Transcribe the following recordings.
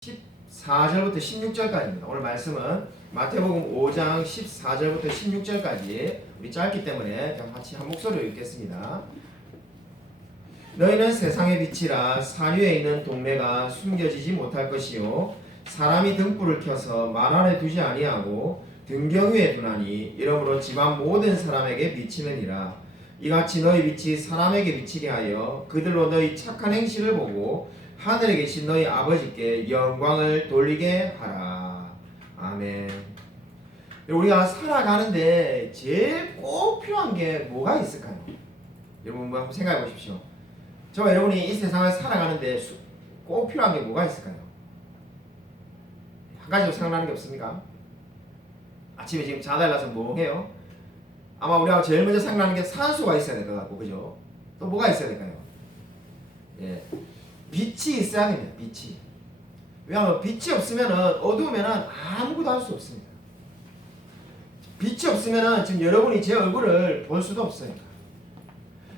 14절부터 16절까지입니다. 오늘 말씀은 마태복음 5장 14절부터 16절까지 우리 짧기 때문에 같이 한 목소리로 읽겠습니다. 너희는 세상의 빛이라 산 위에 있는 동네가 숨겨지지 못할 것이요 사람이 등불을 켜서 만 안에 두지 아니하고 등경 위에 두나니 이러므로 집안 모든 사람에게 비치느니라. 이같이 너희 빛이 사람에게 비치게 하여 그들로 너희 착한 행실을 보고 하늘에 계신 너희 아버지께 영광을 돌리게 하라. 아멘. 우리가 살아가는데 제일 꼭 필요한 게 뭐가 있을까요? 여러분 한번 생각해 보십시오. 저와 여러분이 이 세상을 살아가는데 꼭 필요한 게 뭐가 있을까요? 한 가지로 생각나는 게 없습니까? 아침에 지금 자다 일어나서 뭐 해요? 아마 우리가 제일 먼저 생각나는 게 산소가 있어야 될 것 같고, 그죠? 또 뭐가 있어야 될까요? 예, 빛이 있어야 됩니다. 빛이. 왜냐하면 빛이 없으면 어두우면 아무것도 할 수 없습니다. 빛이 없으면 지금 여러분이 제 얼굴을 볼 수도 없어요.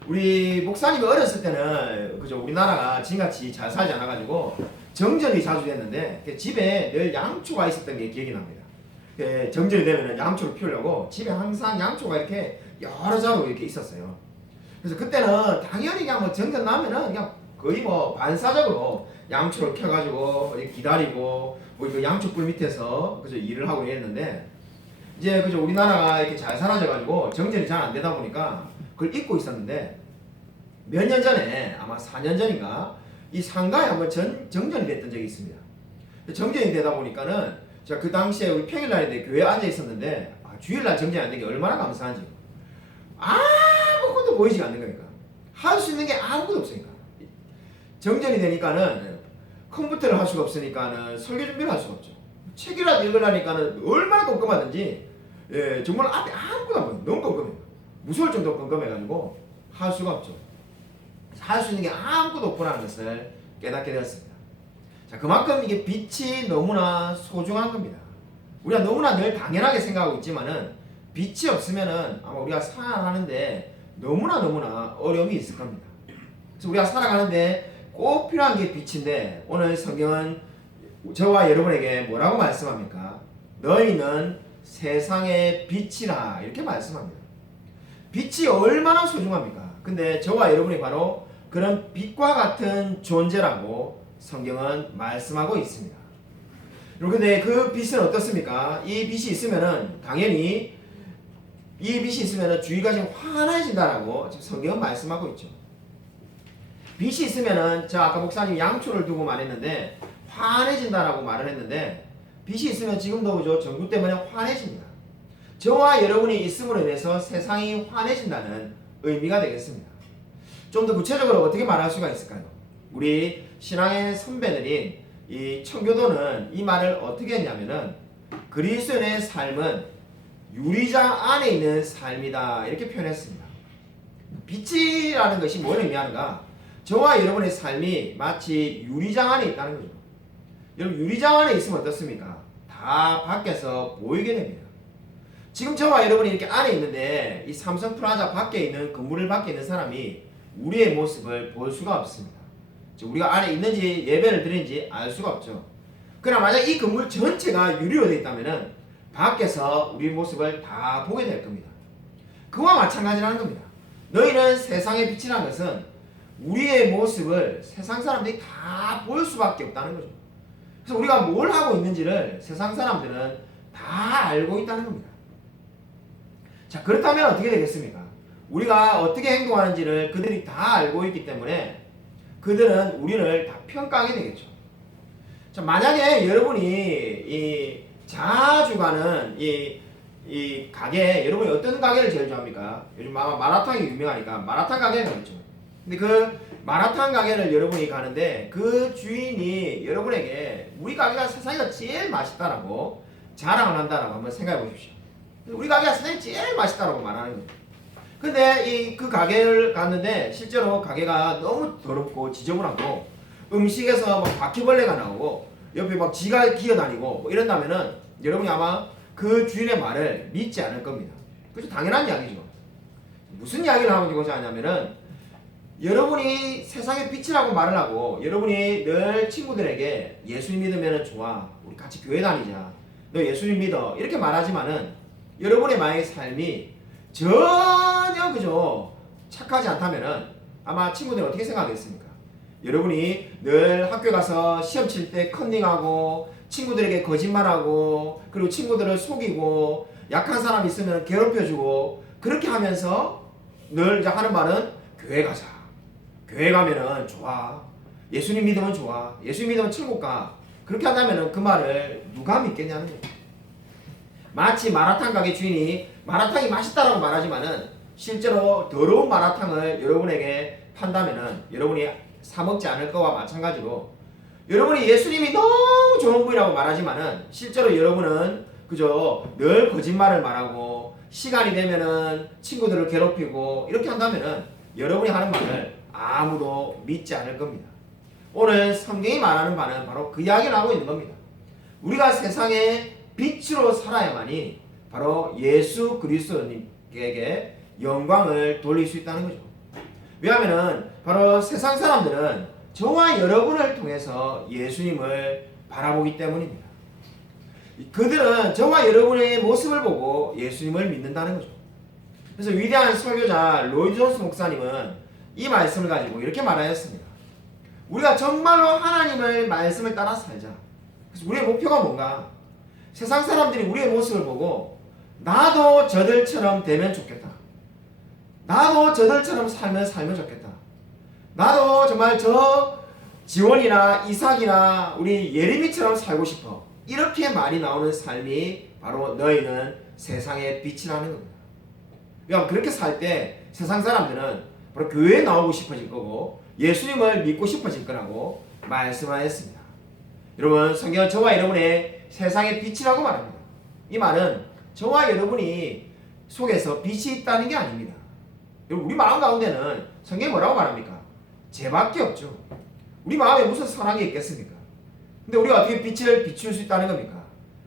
우리 목사님이 어렸을 때는 그죠, 우리나라가 지금같이 잘 살지 않아가지고 정전이 자주 됐는데 집에 늘 양초가 있었던 게 기억이 납니다. 정전이 되면 양초를 피우려고 집에 항상 양초가 이렇게 여러 자루 이렇게 있었어요. 그래서 그때는 당연히 그냥 뭐 정전 나면은 그냥 거의 뭐 반사적으로 양초를 켜가지고 기다리고 뭐 이거 양초불 밑에서 그죠 일을 하고 이랬는데 이제 그죠 우리나라가 이렇게 잘 살아져가지고 정전이 잘 안 되다 보니까 그걸 잊고 있었는데 몇 년 전에 아마 4년 전인가 이 상가에 한번 정전이 됐던 적이 있습니다. 정전이 되다 보니까는 제가 그 당시에 우리 평일날인데 교회에 앉아 있었는데 주일날 정전이 안 된 게 얼마나 감사한지 아무것도 보이지 않는 거니까 할 수 있는 게 아무것도 없으니까 정전이 되니까는 컴퓨터를 할 수가 없으니까는 설계 준비를 할 수가 없죠. 책이라도 읽으려니까는 얼마나 꼼꼼하든지 예, 정말 앞에 아무것도 안 보여요. 너무 꼼꼼해요. 무서울 정도로 꼼꼼해가지고 할 수가 없죠. 할 수 있는 게 아무것도 없구나라는 것을 깨닫게 되었습니다. 자, 그만큼 이게 빛이 너무나 소중한 겁니다. 우리가 너무나 늘 당연하게 생각하고 있지만은 빛이 없으면은 아마 우리가 살아가는데 너무나 어려움이 있을 겁니다. 그래서 우리가 살아가는데 꼭 필요한 게 빛인데 오늘 성경은 저와 여러분에게 뭐라고 말씀합니까? 너희는 세상의 빛이라 이렇게 말씀합니다. 빛이 얼마나 소중합니까? 근데 저와 여러분이 바로 그런 빛과 같은 존재라고 성경은 말씀하고 있습니다. 그런데 그 빛은 어떻습니까? 이 빛이 있으면은 당연히 이 빛이 있으면은 주위가 지금 환해진다라고 지금 성경은 말씀하고 있죠. 빛이 있으면은 저 아까 목사님이 양초를 두고 말했는데 환해진다라고 말을 했는데 빛이 있으면 지금도 그죠 전구 때문에 환해집니다. 저와 여러분이 있음으로 인해서 세상이 환해진다는 의미가 되겠습니다. 좀 더 구체적으로 어떻게 말할 수가 있을까요? 우리 신앙의 선배들인 이 청교도는 이 말을 어떻게 했냐면은 그리스도인의 삶은 유리장 안에 있는 삶이다 이렇게 표현했습니다. 빛이라는 것이 뭘 의미하는가? 저와 여러분의 삶이 마치 유리장 안에 있다는 거죠. 여러분 유리장 안에 있으면 어떻습니까? 다 밖에서 보이게 됩니다. 지금 저와 여러분이 이렇게 안에 있는데 이 삼성 프라자 밖에 있는 건물 밖에 있는 사람이 우리의 모습을 볼 수가 없습니다. 우리가 안에 있는지 예배를 드리는지 알 수가 없죠. 그러나 만약 이 건물 전체가 유리로 되어 있다면 밖에서 우리 모습을 다 보게 될 겁니다. 그와 마찬가지라는 겁니다. 너희는 세상의 빛이라는 것은 우리의 모습을 세상 사람들이 다 볼 수밖에 없다는 거죠. 그래서 우리가 뭘 하고 있는지를 세상 사람들은 다 알고 있다는 겁니다. 자, 그렇다면 어떻게 되겠습니까? 우리가 어떻게 행동하는지를 그들이 다 알고 있기 때문에 그들은 우리를 다 평가하게 되겠죠. 자, 만약에 여러분이 자주 가는 이 가게, 여러분이 어떤 가게를 제일 좋아합니까? 요즘 아마 마라탕이 유명하니까 마라탕 가게를 가겠죠. 근데 그 마라탕 가게를 여러분이 가는데 그 주인이 여러분에게 우리 가게가 세상에서 제일 맛있다라고 자랑을 한다라고 한번 생각해 보십시오. 우리 가게가 세상에 제일 맛있다라고 말하는 거예요. 근데 그 가게를 갔는데 실제로 가게가 너무 더럽고 지저분하고 음식에서 막 바퀴벌레가 나오고 옆에 막 쥐가 기어다니고 뭐 이런다면은 여러분이 아마 그 주인의 말을 믿지 않을 겁니다. 그래서 당연한 이야기죠. 무슨 이야기를 하고 있는 것이 아니냐면은 여러분이 세상의 빛이라고 말을 하고 여러분이 늘 친구들에게 예수님 믿으면 좋아, 우리 같이 교회 다니자, 너 예수님 믿어, 이렇게 말하지만은 여러분의 만약에 삶이 전혀 그저 착하지 않다면은 아마 친구들이 어떻게 생각하겠습니까? 여러분이 늘 학교 가서 시험 칠 때 컨닝하고 친구들에게 거짓말하고 그리고 친구들을 속이고 약한 사람 있으면 괴롭혀주고 그렇게 하면서 늘 이제 하는 말은 교회 가자, 교회 가면은 좋아, 예수님 믿으면 좋아, 예수님 믿으면 천국 가, 그렇게 한다면은 그 말을 누가 믿겠냐는 거예요. 마치 마라탕 가게 주인이 마라탕이 맛있다라고 말하지만은 실제로 더러운 마라탕을 여러분에게 판다면은 여러분이 사 먹지 않을 거와 마찬가지로 여러분이 예수님이 너무 좋은 분이라고 말하지만은 실제로 여러분은 그저 늘 거짓말을 말하고 시간이 되면은 친구들을 괴롭히고 이렇게 한다면은 여러분이 하는 말을 아무도 믿지 않을 겁니다. 오늘 성경이 말하는 바는 바로 그 이야기를 하고 있는 겁니다. 우리가 세상에 빛으로 살아야만이 바로 예수 그리스도님께 영광을 돌릴 수 있다는 거죠. 왜냐하면 바로 세상 사람들은 저와 여러분을 통해서 예수님을 바라보기 때문입니다. 그들은 저와 여러분의 모습을 보고 예수님을 믿는다는 거죠. 그래서 위대한 설교자 로이드 존스 목사님은 이 말씀을 가지고 이렇게 말하였습니다. 우리가 정말로 하나님의 말씀을 따라 살자. 그래서 우리의 목표가 뭔가? 세상 사람들이 우리의 모습을 보고 나도 저들처럼 되면 좋겠다, 나도 저들처럼 살면 좋겠다, 나도 정말 저 지원이나 이삭이나 우리 예레미처럼 살고 싶어, 이렇게 말이 나오는 삶이 바로 너희는 세상의 빛이라는 겁니다. 그럼 그렇게 살 때 세상 사람들은 바로 교회에 나오고 싶어질 거고 예수님을 믿고 싶어질 거라고 말씀하였습니다. 여러분, 성경은 저와 여러분의 세상의 빛이라고 말합니다. 이 말은 저와 여러분이 속에서 빛이 있다는 게 아닙니다. 우리 마음 가운데는 성경이 뭐라고 말합니까? 죄밖에 없죠. 우리 마음에 무슨 선악이 있겠습니까? 근데 우리가 어떻게 빛을 비출 수 있다는 겁니까?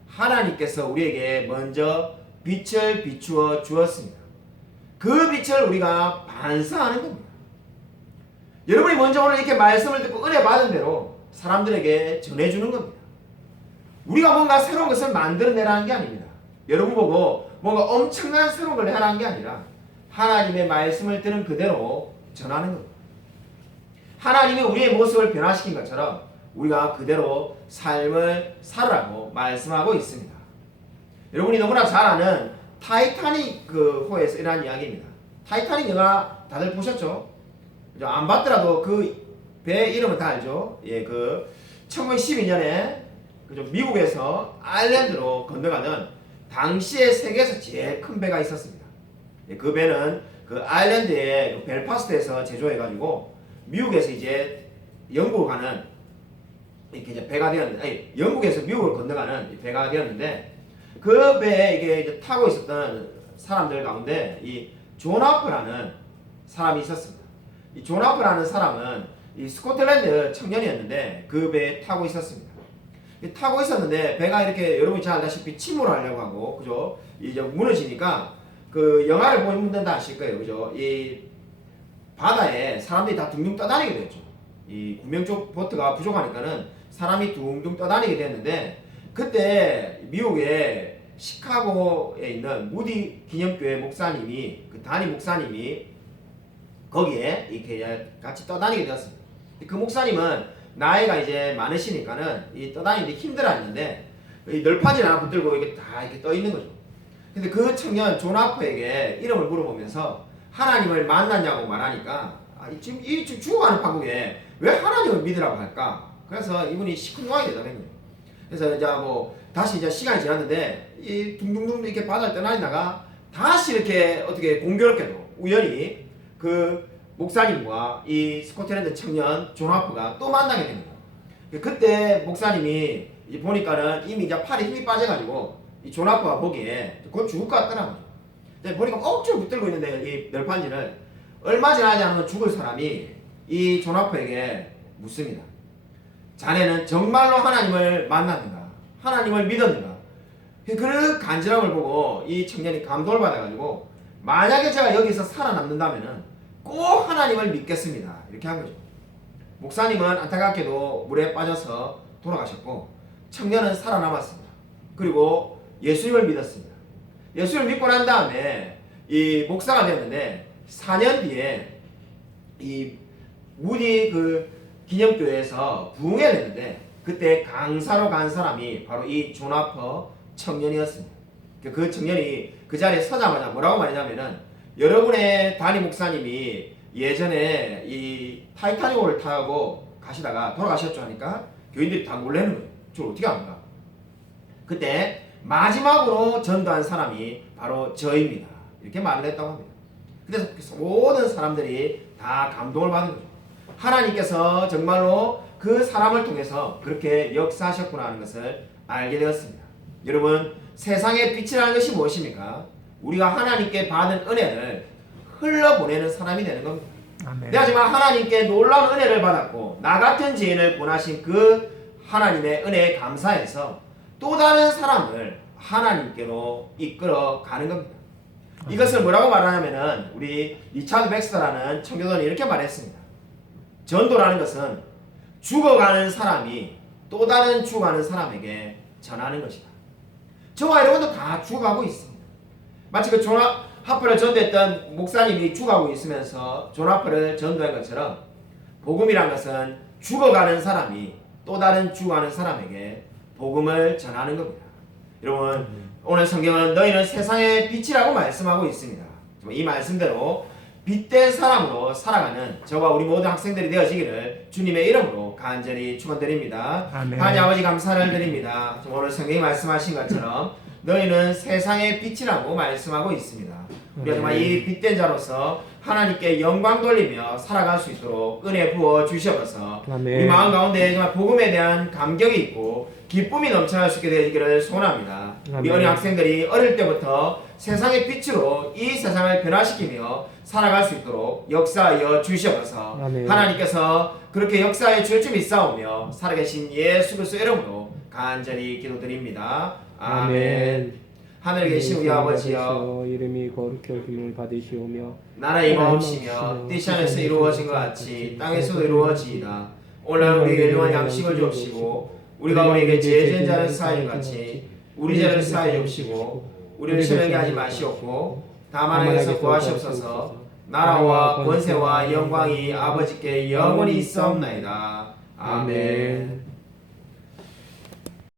하나님께서 우리에게 먼저 빛을 비추어 주었습니다. 그 빛을 우리가 반사하는 겁니다. 여러분이 먼저 오늘 이렇게 말씀을 듣고 은혜 받은 대로 사람들에게 전해주는 겁니다. 우리가 뭔가 새로운 것을 만들어내라는 게 아닙니다. 여러분 보고 뭔가 엄청난 새로운 걸 해라는 게 아니라 하나님의 말씀을 들은 그대로 전하는 겁니다. 하나님이 우리의 모습을 변화시킨 것처럼 우리가 그대로 삶을 살으라고 말씀하고 있습니다. 여러분이 너무나 잘 아는 타이타닉 그 호에서 일어난 이야기입니다. 타이타닉 영화 다들 보셨죠? 안 봤더라도 그 배 이름은 다 알죠? 예, 그 1912년에 미국에서 아일랜드로 건너가는 당시에 세계에서 제일 큰 배가 있었습니다. 예, 그 배는 그 아일랜드의 벨파스트에서 제조해가지고 미국에서 이제 영국으로 가는 이렇게 이제 배가 되었는데, 아니, 영국에서 미국을 건너가는 배가 되었는데 그 배에 이게 이제 타고 있었던 사람들 가운데 이 존 하퍼라는 사람이 있었습니다. 이 존 하퍼라는 사람은 이 스코틀랜드 청년이었는데 그 배에 타고 있었습니다. 타고 있었는데 배가 이렇게 여러분이 잘 알다시피 침몰하려고 하고, 그죠? 이제 무너지니까 그 영화를 보는 분들은 다 아실 거예요, 그죠? 이 바다에 사람들이 다 둥둥 떠다니게 됐죠. 이 구명조 보트가 부족하니까는 사람이 둥둥 떠다니게 됐는데, 그때 미국의 시카고에 있는 무디 기념교회 목사님이, 그 담임 목사님이 거기에 이렇게 같이 떠다니게 되었습니다. 그 목사님은 나이가 이제 많으시니까는 이 떠다니는데 힘들어했는데 이 널판지를 하나 붙들고 이게 다 이렇게 떠 있는 거죠. 근데 그 청년 존 하퍼에게 이름을 물어보면서 하나님을 만났냐고 말하니까 지금 죽어가는 판국에 왜 하나님을 믿으라고 할까? 그래서 이분이 시큰둥하게 되더군요. 그래서 이제 뭐 다시 이제 시간이 지났는데 이 둥둥둥 이렇게 바다를 떠나다가 다시 이렇게 어떻게 공교롭게도 우연히 그 목사님과 이 스코틀랜드 청년 존 하퍼가 또 만나게 됩니다. 그때 목사님이 보니까는 이미 이제 팔에 힘이 빠져가지고 이 존 하퍼가 보기에 곧 죽을 것 같더라고요. 보니까 억지로 붙들고 있는데 이 널판지를 얼마 지나지 않으면 죽을 사람이 이 존 하퍼에게 묻습니다. 자네는 정말로 하나님을 만났는가? 하나님을 믿었는가? 그 간절함을 보고 이 청년이 감동을 받아가지고 만약에 제가 여기서 살아남는다면은 꼭 하나님을 믿겠습니다. 이렇게 한 거죠. 목사님은 안타깝게도 물에 빠져서 돌아가셨고 청년은 살아남았습니다. 그리고 예수님을 믿었습니다. 예수를 믿고 난 다음에 이 목사가 됐는데 4년 뒤에 이 무디 그 기념교회에서 부흥회를 했는데 그때 강사로 간 사람이 바로 이 존 하퍼 청년이었습니다. 그 청년이 그 자리에 서자마자 뭐라고 말했냐면은 여러분의 담임 목사님이 예전에 이 타이타닉호를 타고 가시다가 돌아가셨죠 하니까 교인들이 다 놀라는 거예요. 저걸 어떻게 압니까? 그때 마지막으로 전도한 사람이 바로 저입니다. 이렇게 말을 했다고 합니다. 그래서 모든 사람들이 다 감동을 받은 거죠. 하나님께서 정말로 그 사람을 통해서 그렇게 역사하셨구나 하는 것을 알게 되었습니다. 여러분, 세상의 빛이라는 것이 무엇입니까? 우리가 하나님께 받은 은혜를 흘러보내는 사람이 되는 겁니다. 아멘. 내가 정말 하나님께 놀라운 은혜를 받았고 나 같은 죄인을 구원하신 그 하나님의 은혜에 감사해서 또 다른 사람을 하나님께로 이끌어 가는 겁니다. 이것을 뭐라고 말하냐면은 우리 리차드 백스터라는 청교도는 이렇게 말했습니다. 전도라는 것은 죽어가는 사람이 또 다른 죽어가는 사람에게 전하는 것이다. 저와 여러분도 다 죽어가고 있습니다. 마치 그 존 하퍼를 전도했던 목사님이 죽어가고 있으면서 존 하퍼를 전도한 것처럼 복음이란 것은 죽어가는 사람이 또 다른 죽어가는 사람에게 복음을 전하는 겁니다. 여러분, 오늘 성경은 너희는 세상의 빛이라고 말씀하고 있습니다. 이 말씀대로 빛된 사람으로 살아가는 저와 우리 모든 학생들이 되어지기를 주님의 이름으로 간절히 축원드립니다. 아멘. 하나님 아버지 감사를 드립니다. 오늘 성경이 말씀하신 것처럼 너희는 세상의 빛이라고 말씀하고 있습니다. 우리가 정말 이 빛된 자로서 하나님께 영광 돌리며 살아갈 수 있도록 은혜 부어 주시옵소서. 우리 마음 가운데 정말 복음에 대한 감격이 있고 기쁨이 넘쳐날 수 있게 되기를 소원합니다. 우리 어린 학생들이 어릴 때부터 세상의 빛으로 이 세상을 변화시키며 살아갈 수 있도록 역사하여 주시옵소서. 하나님께서 그렇게 역사해 주실 줄 믿사오며 살아계신 예수 그리스도 이름으로 간절히 기도드립니다. 아멘. 하늘에 계신 우리 아버지여, 이름이 거룩히 여김을 받으시오며 나라의 마옵시며 뜻이 하늘에서 이루어진 것 같이 땅에서도 이루어지이다. 오늘 우리에게 일용할 양식을 주옵시고 우리가 우리에게 죄 지은 자를 사하여 같이 우리 죄를 사하여 주옵시고 우리를 시험하게 하지 마시옵고 다만 하나님께서 구하시옵소서. 나라와 권세와 영광이 아버지께 영원히 있사옵나이다. 아멘.